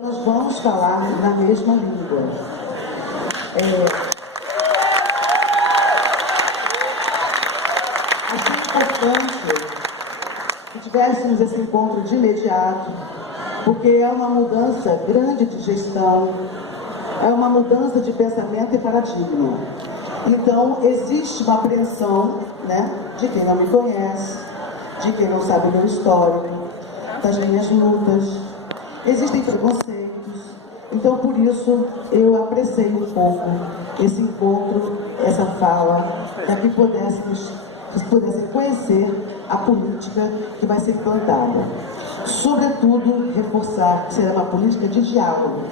Nós vamos falar na mesma língua. Acho importante que tivéssemos esse encontro de imediato, porque é uma mudança grande de gestão, é uma mudança de pensamento e paradigma. Então, existe uma apreensão, né, de quem não me conhece, de quem não sabe o meu histórico, das minhas lutas. Existem preconceitos. Então, por isso, eu apreciei um pouco esse encontro, essa fala, para que pudessem conhecer a política que vai ser implantada. Sobretudo, reforçar que será uma política de diálogo.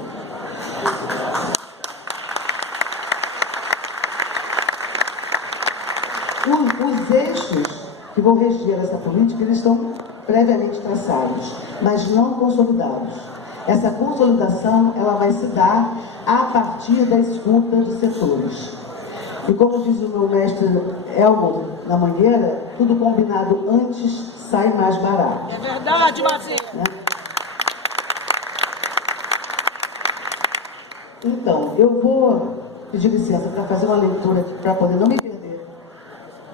Os eixos que vão reger essa política, eles estão previamente traçados, mas não consolidados. Essa consolidação, ela vai se dar a partir da escuta de setores. E como diz o meu mestre Elmo na Mangueira, tudo combinado antes sai mais barato. É verdade, Marcinho. Né? Então, eu vou pedir licença para fazer uma leitura aqui, para poder não me perder.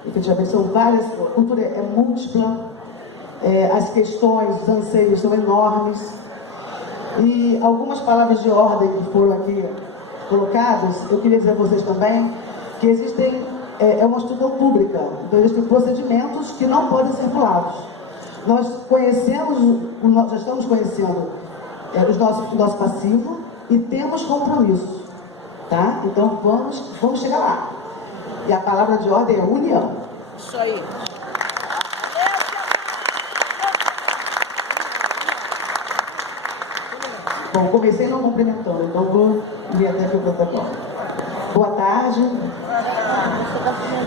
Efetivamente, são várias, a cultura é múltipla, as questões, os anseios são enormes. E algumas palavras de ordem que foram aqui colocadas, eu queria dizer a vocês também que existem, é uma instituição pública, então existem procedimentos que não podem ser pulados. Nós já estamos conhecendo o nosso passivo e temos compromisso, tá? Então vamos chegar lá. E a palavra de ordem é união. Isso aí. Bom, comecei não cumprimentando, então vou ler até aqui o protocolo. Boa tarde.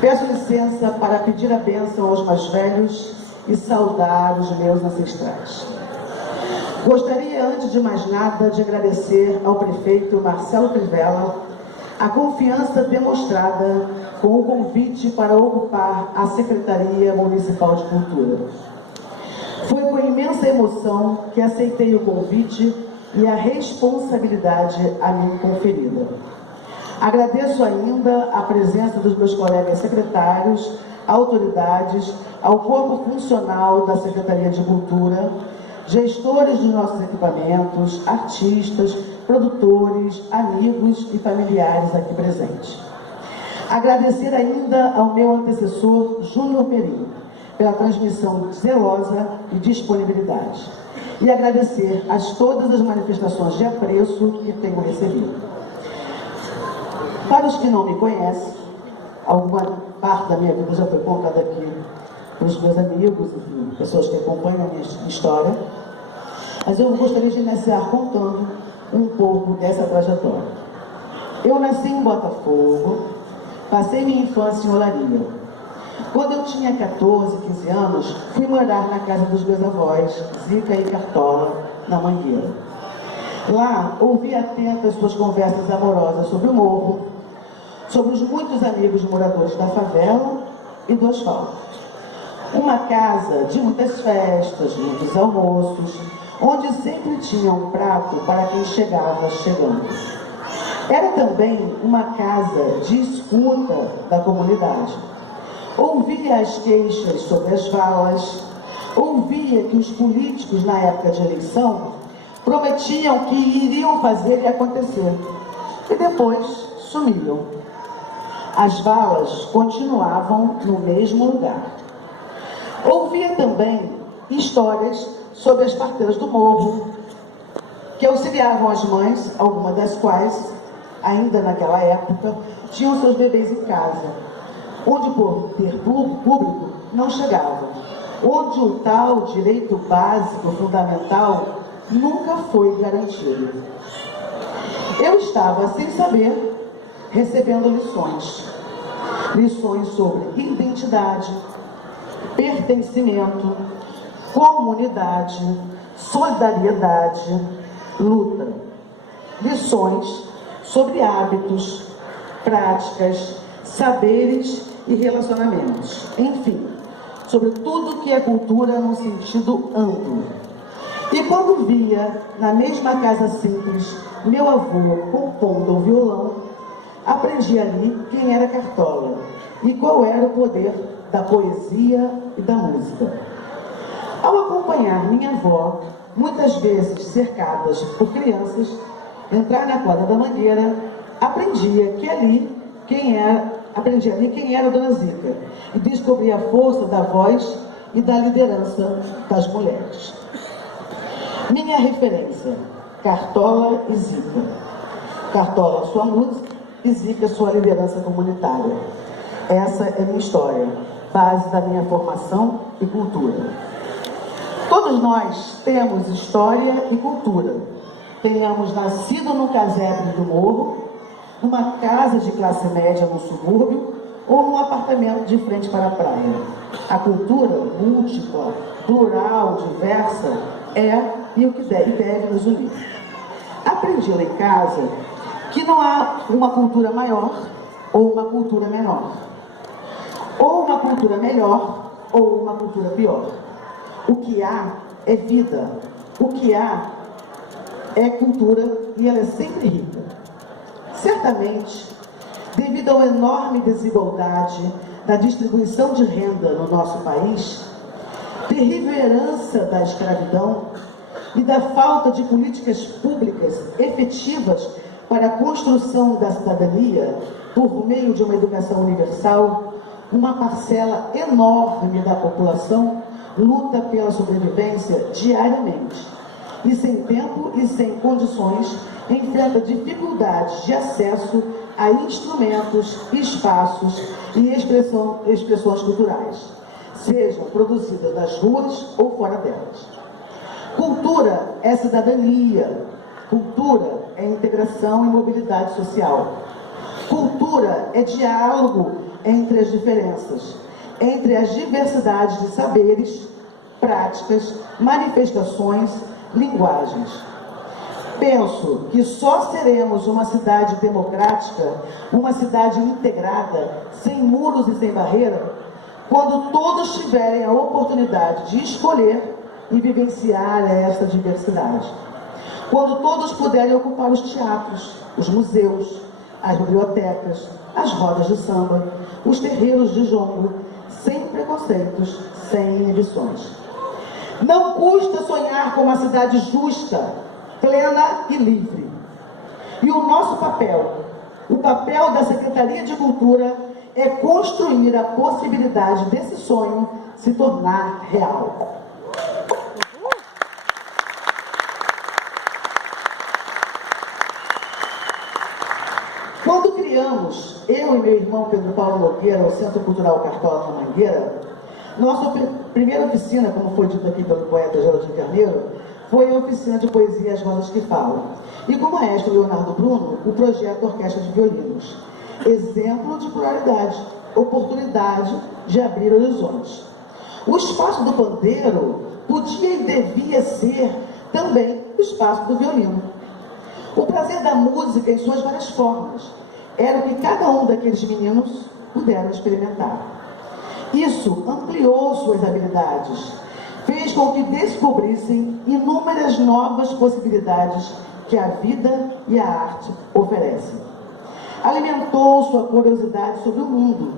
Peço licença para pedir a bênção aos mais velhos e saudar os meus ancestrais. Gostaria, antes de mais nada, de agradecer ao prefeito Marcelo Crivella a confiança demonstrada com o convite para ocupar a Secretaria Municipal de Cultura. Foi com imensa emoção que aceitei o convite e a responsabilidade a mim conferida. Agradeço ainda a presença dos meus colegas secretários, autoridades, ao corpo funcional da Secretaria de Cultura, gestores dos nossos equipamentos, artistas, produtores, amigos e familiares aqui presentes. Agradecer ainda ao meu antecessor, Júnior Perim, pela transmissão zelosa e disponibilidade. E agradecer a todas as manifestações de apreço que tenho recebido. Para os que não me conhecem, alguma parte da minha vida já foi contada aqui para os meus amigos, enfim, pessoas que acompanham a minha história, mas eu gostaria de iniciar contando um pouco dessa trajetória. Eu nasci em Botafogo, passei minha infância em Olaria. Quando eu tinha 14, 15 anos, fui morar na casa dos meus avós, Zica e Cartola, na Mangueira. Lá, ouvi atenta as suas conversas amorosas sobre o morro, sobre os muitos amigos moradores da favela e do asfalto. Uma casa de muitas festas, muitos almoços, onde sempre tinha um prato para quem chegava chegando. Era também uma casa de escuta da comunidade. Ouvia as queixas sobre as valas, ouvia que os políticos, na época de eleição, prometiam que iriam fazer e acontecer, e depois sumiam. As valas continuavam no mesmo lugar. Ouvia também histórias sobre as parteiras do morro, que auxiliavam as mães, algumas das quais, ainda naquela época, tinham seus bebês em casa, onde por ter público não chegava, onde o tal direito básico fundamental nunca foi garantido. Eu estava, sem saber, recebendo lições sobre identidade, pertencimento, comunidade, solidariedade, luta. Lições sobre hábitos, práticas, saberes e relacionamentos. Enfim, sobre tudo que é cultura num sentido amplo. E quando via, na mesma casa simples, meu avô compondo o violão, aprendi ali quem era Cartola e qual era o poder da poesia e da música. Ao acompanhar minha avó, muitas vezes cercadas por crianças, entrar na quadra da Mangueira, aprendi ali quem era a Dona Zica e descobri a força da voz e da liderança das mulheres. Minha referência, Cartola e Zica. Cartola, sua música, e Zica, sua liderança comunitária. Essa é minha história, base da minha formação e cultura. Todos nós temos história e cultura. Tenhamos nascido no casebre do morro, numa casa de classe média no subúrbio ou num apartamento de frente para a praia. A cultura múltipla, plural, diversa é e o que deve nos unir. Aprendi lá em casa que não há uma cultura maior ou uma cultura menor, ou uma cultura melhor ou uma cultura pior. O que há é vida, o que há é cultura e ela é sempre rica. Certamente, devido à enorme desigualdade na distribuição de renda no nosso país, terrível herança da escravidão e da falta de políticas públicas efetivas para a construção da cidadania por meio de uma educação universal, uma parcela enorme da população luta pela sobrevivência diariamente e sem tempo e sem condições enfrenta dificuldades de acesso a instrumentos, espaços e expressões culturais, sejam produzidas nas ruas ou fora delas. Cultura é cidadania, cultura é integração e mobilidade social. Cultura é diálogo entre as diferenças, entre as diversidades de saberes, práticas, manifestações, linguagens. Penso que só seremos uma cidade democrática, uma cidade integrada, sem muros e sem barreira, quando todos tiverem a oportunidade de escolher e vivenciar essa diversidade. Quando todos puderem ocupar os teatros, os museus, as bibliotecas, as rodas de samba, os terreiros de jongo, sem preconceitos, sem inibições. Não custa sonhar com uma cidade justa, plena e livre. E o nosso papel, o papel da Secretaria de Cultura, é construir a possibilidade desse sonho se tornar real. Quando criamos, eu e meu irmão Pedro Paulo Nogueira, o Centro Cultural Cartola na Mangueira, nossa primeira oficina, como foi dito aqui pelo poeta Geraldinho Carneiro, foi a oficina de poesia As Rosas que Falam. E com o maestro Leonardo Bruno, o projeto Orquestra de Violinos. Exemplo de pluralidade, oportunidade de abrir horizontes. O espaço do pandeiro podia e devia ser também o espaço do violino. O prazer da música em suas várias formas era o que cada um daqueles meninos puderam experimentar. Isso ampliou suas habilidades, fez com que descobrissem inúmeras novas possibilidades que a vida e a arte oferecem. Alimentou sua curiosidade sobre o mundo,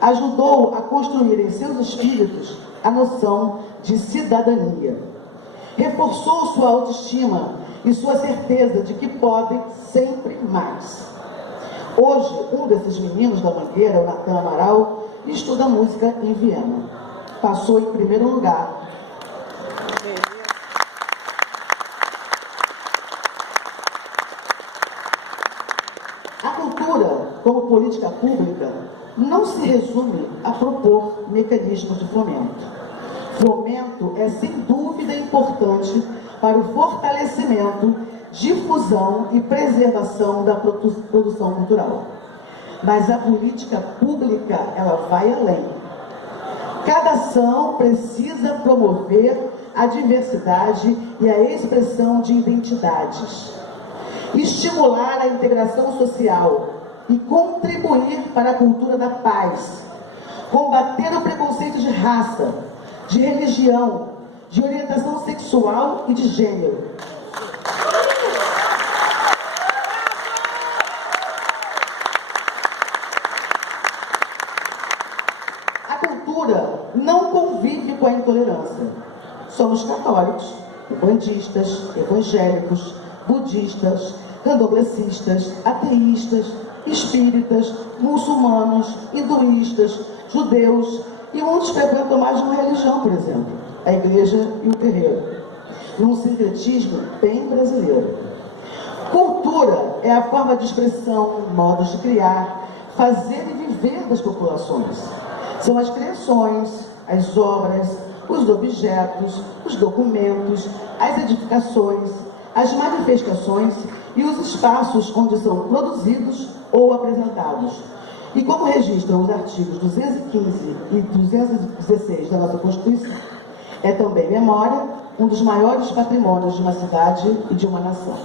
ajudou a construir em seus espíritos a noção de cidadania. Reforçou sua autoestima e sua certeza de que podem sempre mais. Hoje, um desses meninos da Mangueira, o Natan Amaral, estuda música em Viena. Passou em primeiro lugar. A cultura, como política pública, não se resume a propor mecanismos de fomento. Fomento é, sem dúvida, importante para o fortalecimento, difusão e preservação da produção cultural. Mas a política pública, ela vai além. Cada ação precisa promover a diversidade e a expressão de identidades, estimular a integração social e contribuir para a cultura da paz, combater o preconceito de raça, de religião, de orientação sexual e de gênero. A cultura não convive com a intolerância. Somos católicos, umbandistas, evangélicos, budistas, candomblecistas, ateístas, espíritas, muçulmanos, hinduístas, judeus e muitos frequentam mais de uma religião, por exemplo, a igreja e o terreiro, num sincretismo bem brasileiro. Cultura é a forma de expressão, modos de criar, fazer e viver das populações. São as criações, as obras, os objetos, os documentos, as edificações, as manifestações e os espaços onde são produzidos ou apresentados. E como registram os artigos 215 e 216 da nossa Constituição, é também memória um dos maiores patrimônios de uma cidade e de uma nação.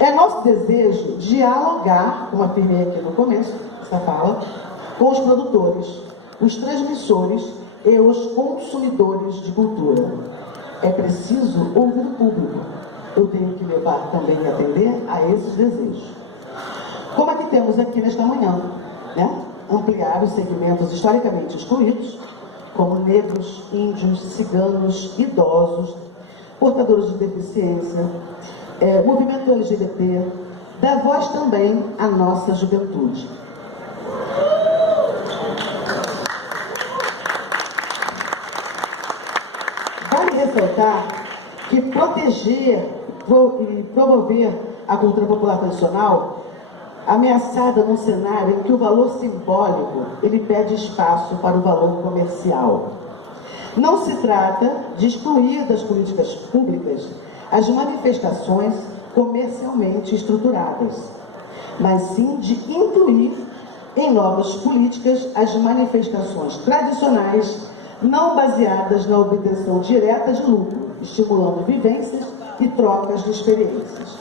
É nosso desejo dialogar, como afirmei aqui no começo dessa fala, com os produtores, os transmissores e os consumidores de cultura. É preciso ouvir o público. Eu tenho que levar também e atender a esses desejos. Como é que temos aqui nesta manhã, né? Ampliar os segmentos historicamente excluídos, como negros, índios, ciganos, idosos, portadores de deficiência, movimento LGBT, dar voz também à nossa juventude. Vale ressaltar que proteger e promover a cultura popular tradicional, ameaçada num cenário em que o valor simbólico ele pede espaço para o valor comercial. Não se trata de excluir das políticas públicas as manifestações comercialmente estruturadas, mas sim de incluir em novas políticas as manifestações tradicionais não baseadas na obtenção direta de lucro, estimulando vivências e trocas de experiências.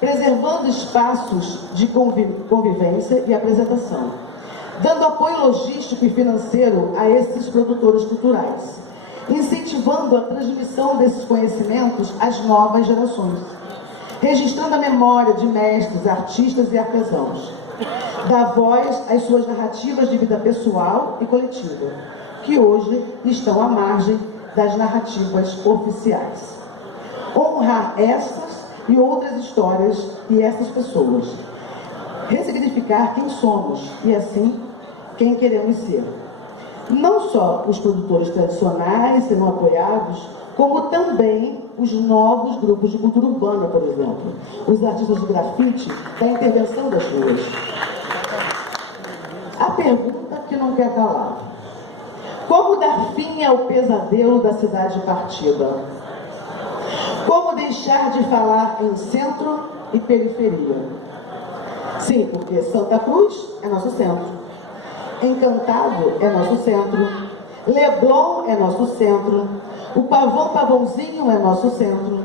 Preservando espaços de convivência e apresentação, dando apoio logístico e financeiro a esses produtores culturais, incentivando a transmissão desses conhecimentos às novas gerações, registrando a memória de mestres, artistas e artesãos, dá voz às suas narrativas de vida pessoal e coletiva, que hoje estão à margem das narrativas oficiais. Honrar essas e outras histórias e essas pessoas. Ressignificar quem somos e, assim, quem queremos ser. Não só os produtores tradicionais serão apoiados, como também os novos grupos de cultura urbana, por exemplo. Os artistas de grafite da intervenção das ruas. A pergunta que não quer calar. Como dar fim ao pesadelo da cidade partida? Como deixar de falar em centro e periferia? Sim, porque Santa Cruz é nosso centro. Encantado é nosso centro. Leblon é nosso centro. O Pavãozinho é nosso centro.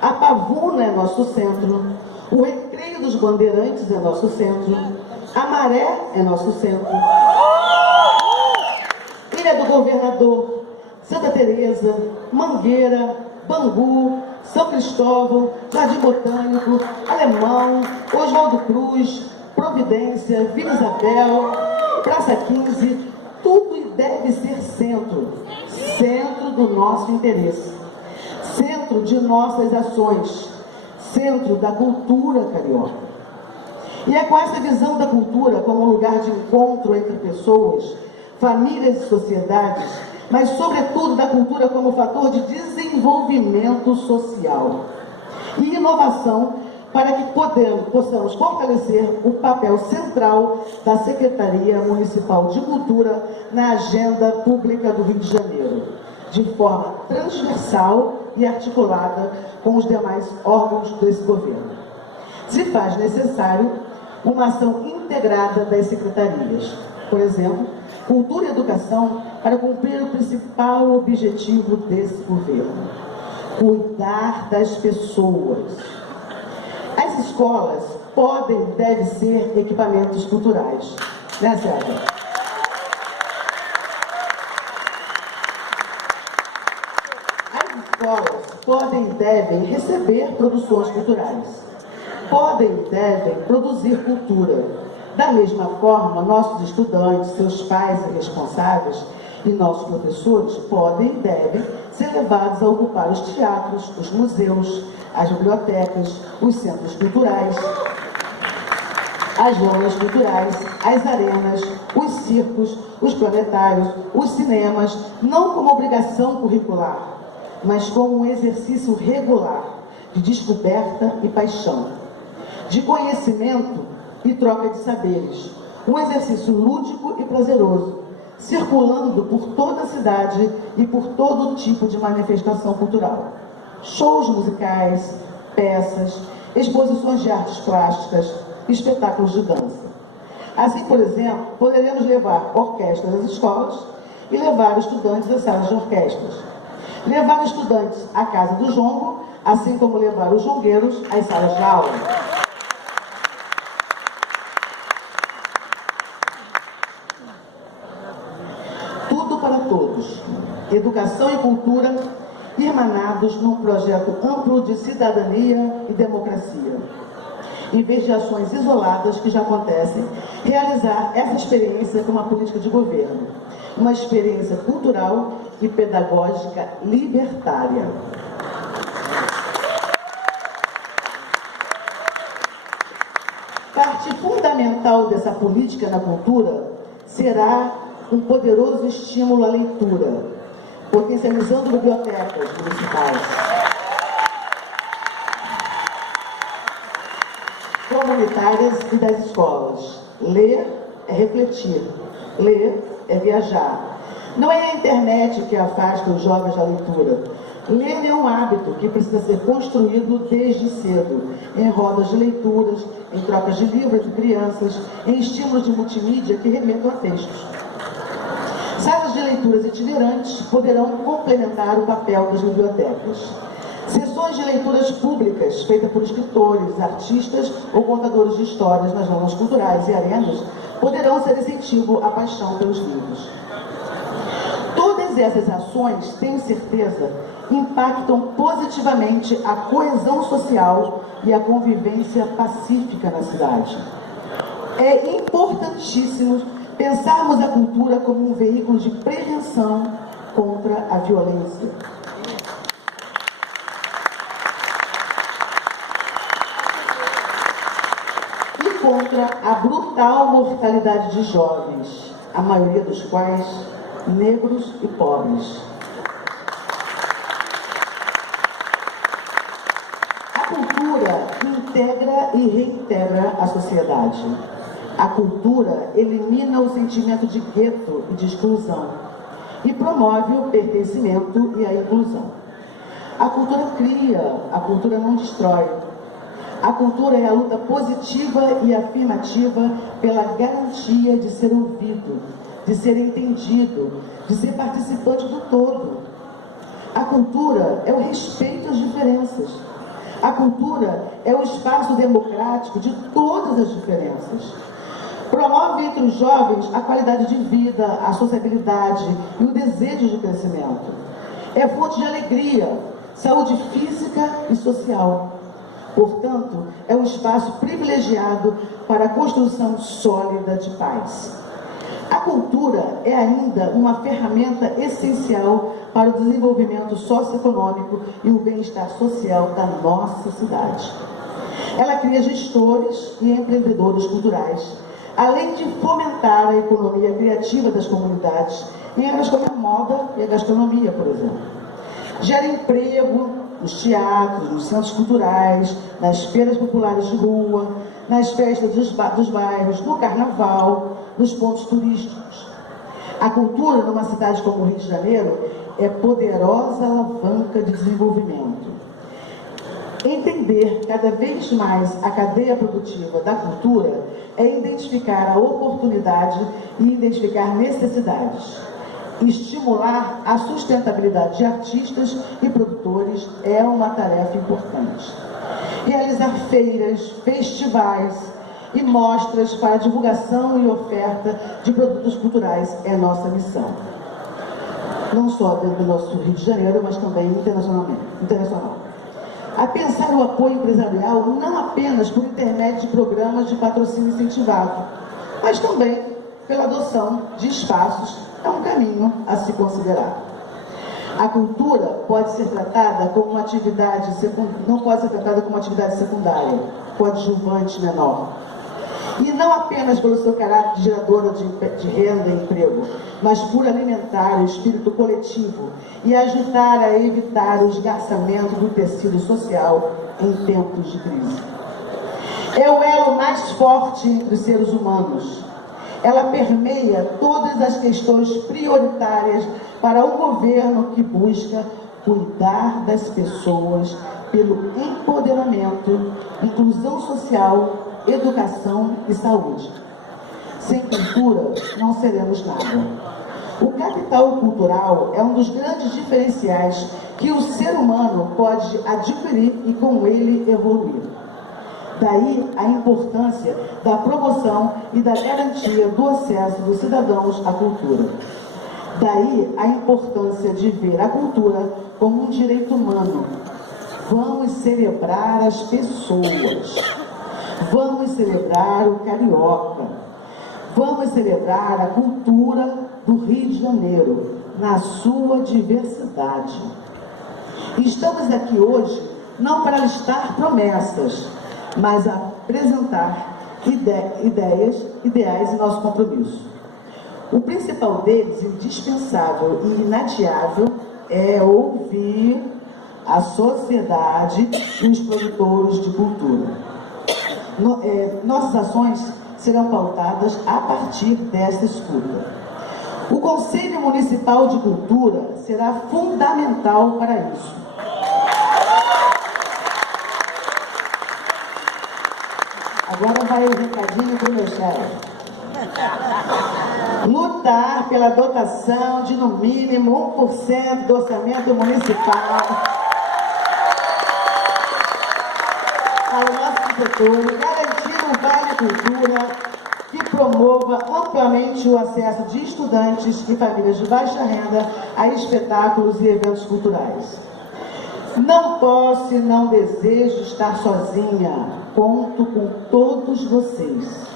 A Pavuna é nosso centro. O Recreio dos Bandeirantes é nosso centro. A Maré é nosso centro. Ilha do Governador, Santa Teresa, Mangueira, Bangu, São Cristóvão, Jardim Botânico, Alemão, Oswaldo Cruz, Providência, Vila Isabel, Praça 15, tudo deve ser centro. Centro do nosso interesse. Centro de nossas ações. Centro da cultura carioca. E é com essa visão da cultura como um lugar de encontro entre pessoas, famílias e sociedades, mas sobretudo da cultura como fator de desenvolvimento social e inovação, para que possamos fortalecer o papel central da Secretaria Municipal de Cultura na agenda pública do Rio de Janeiro, de forma transversal e articulada com os demais órgãos desse governo. Se faz necessário uma ação integrada das secretarias, por exemplo, cultura e educação, para cumprir o principal objetivo desse governo: cuidar das pessoas. As escolas podem e devem ser equipamentos culturais. Né, Sérgio? As escolas podem e devem receber produções culturais. Podem e devem produzir cultura. Da mesma forma, nossos estudantes, seus pais e responsáveis e nossos professores podem e devem ser levados a ocupar os teatros, os museus, as bibliotecas, os centros culturais, as lojas culturais, as arenas, os circos, os planetários, os cinemas, não como obrigação curricular, mas como um exercício regular de descoberta e paixão, de conhecimento e troca de saberes, um exercício lúdico e prazeroso, circulando por toda a cidade e por todo tipo de manifestação cultural. Shows musicais, peças, exposições de artes plásticas, espetáculos de dança. Assim, por exemplo, poderemos levar orquestras às escolas e levar estudantes às salas de orquestras. Levar estudantes à casa do jongo, assim como levar os jongueiros às salas de aula. Tudo para todos. Educação e cultura irmanados num projeto amplo de cidadania e democracia. Em vez de ações isoladas que já acontecem, realizar essa experiência com uma política de governo. Uma experiência cultural e pedagógica libertária. Parte fundamental dessa política na cultura será um poderoso estímulo à leitura, potencializando bibliotecas municipais, comunitárias e das escolas. Ler é refletir, ler é viajar. Não é a internet que afasta os jovens da leitura. Ler é um hábito que precisa ser construído desde cedo, em rodas de leituras, em trocas de livros de crianças, em estímulos de multimídia que remetam a textos. Salas de leituras itinerantes poderão complementar o papel das bibliotecas. Sessões de leituras públicas, feitas por escritores, artistas ou contadores de histórias nas zonas culturais e arenas, poderão ser incentivo à paixão pelos livros. Todas essas ações, tenho certeza, impactam positivamente a coesão social e a convivência pacífica na cidade. É importantíssimo pensarmos a cultura como um veículo de prevenção contra a violência. E contra a brutal mortalidade de jovens, a maioria dos quais negros e pobres. A cultura integra e reintegra a sociedade. A cultura elimina o sentimento de gueto e de exclusão e promove o pertencimento e a inclusão. A cultura cria, a cultura não destrói. A cultura é a luta positiva e afirmativa pela garantia de ser ouvido, de ser entendido, de ser participante do todo. A cultura é o respeito às diferenças. A cultura é o espaço democrático de todas as diferenças. Promove entre os jovens a qualidade de vida, a sociabilidade e o desejo de crescimento. É fonte de alegria, saúde física e social. Portanto, é um espaço privilegiado para a construção sólida de paz. A cultura é ainda uma ferramenta essencial para o desenvolvimento socioeconômico e o bem-estar social da nossa cidade. Ela cria gestores e empreendedores culturais, além de fomentar a economia criativa das comunidades em áreas como a moda e a gastronomia, por exemplo. Gera emprego nos teatros, nos centros culturais, nas feiras populares de rua, nas festas dos bairros, no carnaval, nos pontos turísticos. A cultura, numa cidade como o Rio de Janeiro, é poderosa alavanca de desenvolvimento. Entender cada vez mais a cadeia produtiva da cultura é identificar a oportunidade e identificar necessidades. estimular a sustentabilidade de artistas e produtores é uma tarefa importante. Realizar feiras, festivais e mostras para divulgação e oferta de produtos culturais é nossa missão. Não só dentro do nosso Rio de Janeiro, mas também internacional. A pensar o apoio empresarial não apenas por intermédio de programas de patrocínio incentivado, mas também pela adoção de espaços é um caminho a se considerar. A cultura pode ser tratada como uma atividade não pode ser tratada como uma atividade secundária, coadjuvante menor. E não apenas pelo seu caráter gerador de renda e emprego, mas por alimentar o espírito coletivo e ajudar a evitar o esgarçamento do tecido social em tempos de crise. É o elo mais forte entre os seres humanos. Ela permeia todas as questões prioritárias para um governo que busca cuidar das pessoas pelo empoderamento, inclusão social, educação e saúde. Sem cultura, não seremos nada. O capital cultural é um dos grandes diferenciais que o ser humano pode adquirir e com ele evoluir. Daí a importância da promoção e da garantia do acesso dos cidadãos à cultura. Daí a importância de ver a cultura como um direito humano. Vamos celebrar as pessoas. Vamos celebrar o carioca. Vamos celebrar a cultura do Rio de Janeiro, na sua diversidade. Estamos aqui hoje não para listar promessas, mas apresentar ideais e nosso compromisso. O principal deles, indispensável e inadiável, é ouvir a sociedade e os produtores de cultura. Nossas ações serão pautadas a partir dessa escuta. O Conselho Municipal de Cultura será fundamental para isso. Agora vai o recadinho para o meu chefe. Lutar pela dotação de no mínimo 1% do orçamento municipal para o nosso setor, garantir um Vale Cultura que promova amplamente o acesso de estudantes e famílias de baixa renda a espetáculos e eventos culturais. Não posso e não desejo estar sozinha. Conto com todos vocês.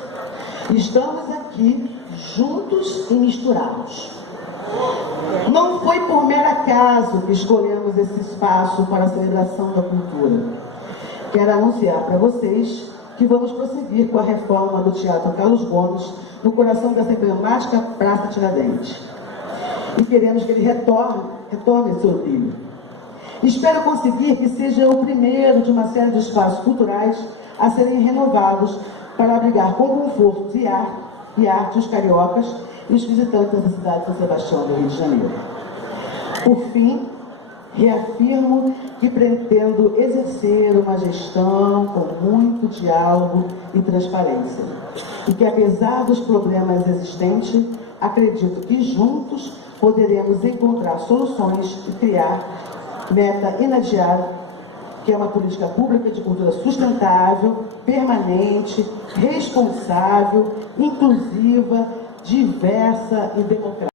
Estamos aqui juntos e misturados. Não foi por mero acaso que escolhemos esse espaço para a celebração da cultura. Quero anunciar para vocês que vamos prosseguir com a reforma do Teatro Carlos Gomes no coração dessa emblemática Praça Tiradentes. E queremos que ele retorne seu brilho. Espero conseguir que seja o primeiro de uma série de espaços culturais a serem renovados para abrigar com conforto e arte os cariocas e os visitantes da cidade de São Sebastião do Rio de Janeiro. Por fim, reafirmo que pretendo exercer uma gestão com muito diálogo e transparência e que, apesar dos problemas existentes, acredito que juntos poderemos encontrar soluções e criar meta inadiável, que é uma política pública de cultura sustentável, permanente, responsável, inclusiva, diversa e democrática.